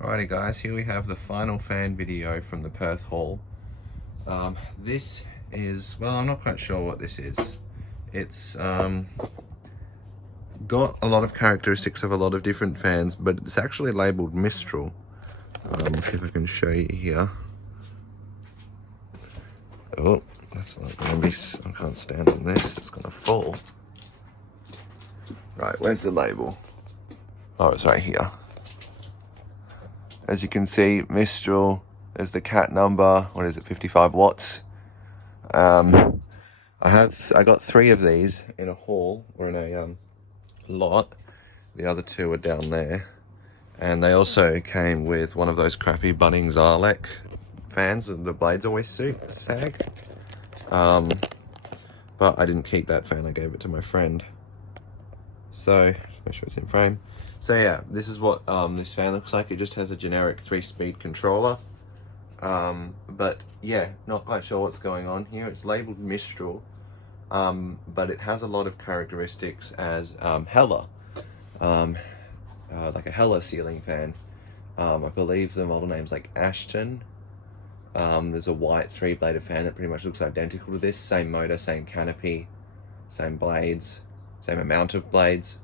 Alrighty guys, here we have the final fan video from the Perth haul. This is, well, I'm not quite sure what this is. It's got a lot of characteristics of a lot of different fans, but it's actually labelled Mistral. See if I can show you here. Oh, that's not going to be, I can't stand on this, it's going to fall. Right, where's the label? Oh, it's right here. As you can see, Mistral, there's the cat number, what is it, 55 watts. I got 3 of these in a haul, or in a lot. The other 2 are down there. And they also came with one of those crappy Bunnings Arlec fans, and the blades always sag. But I didn't keep that fan, I gave it to my friend. So, make sure it's in frame. So yeah, this is what this fan looks like. It just has a generic 3-speed controller. But yeah, not quite sure what's going on here. It's labeled Mistral, but it has a lot of characteristics as Hella, like a Hella ceiling fan. I believe the model name's like Ashton. There's a white 3-bladed fan that pretty much looks identical to this. Same motor, same canopy, same blades, same amount of blades.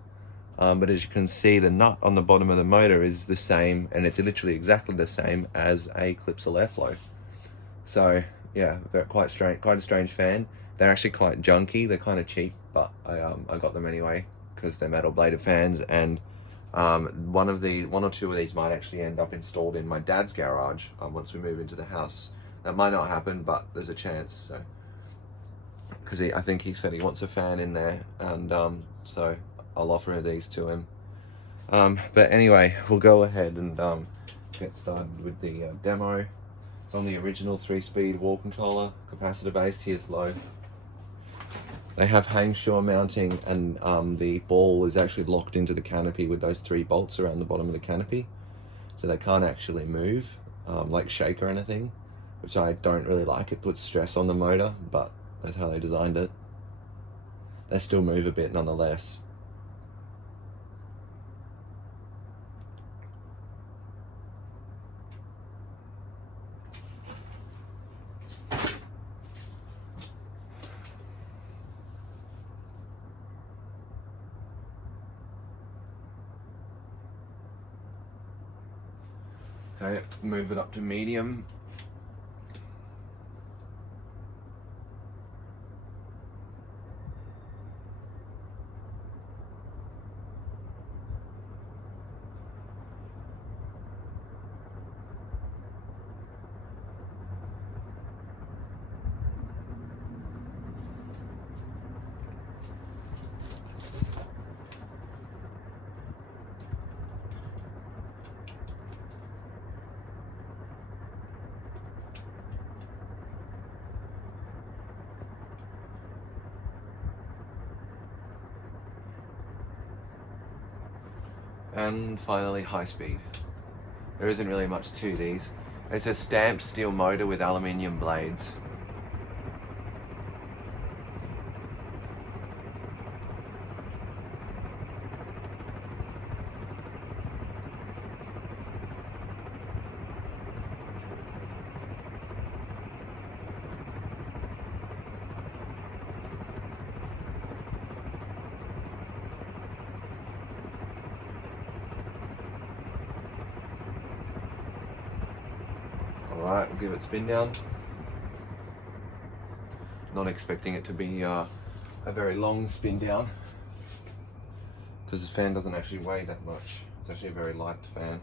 But as you can see, the nut on the bottom of the motor is the same, and it's literally exactly the same as a Clipsal airflow. So yeah, they're quite a strange fan. They're actually quite junky. They're kind of cheap, but I got them anyway because they're metal bladed fans. And one or two of these might actually end up installed in my dad's garage once we move into the house. That might not happen, but there's a chance. So because I think he said he wants a fan in there, and so I'll offer these to him. But anyway, we'll go ahead and get started with the demo. It's on the original 3-speed wall controller, capacitor based. Here's low. They have hang-shore mounting, and the ball is actually locked into the canopy with those 3 bolts around the bottom of the canopy, so they can't actually move, like shake or anything, which I don't really like. It puts stress on the motor, but that's how they designed it. They still move a bit nonetheless. Okay, move it up to medium. And finally, high speed. There isn't really much to these. It's a stamped steel motor with aluminium blades. Alright, we'll give it spin down. Not expecting it to be a very long spin down, because the fan doesn't actually weigh that much. It's actually a very light fan.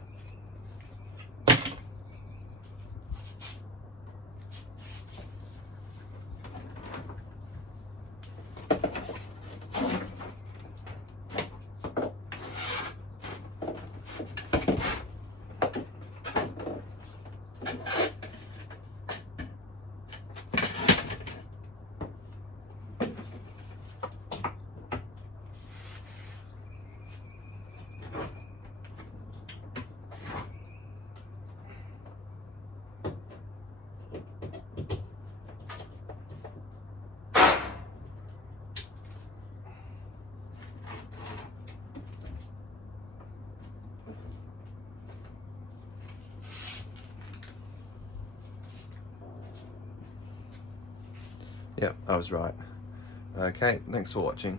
Yep, I was right. Okay, thanks for watching.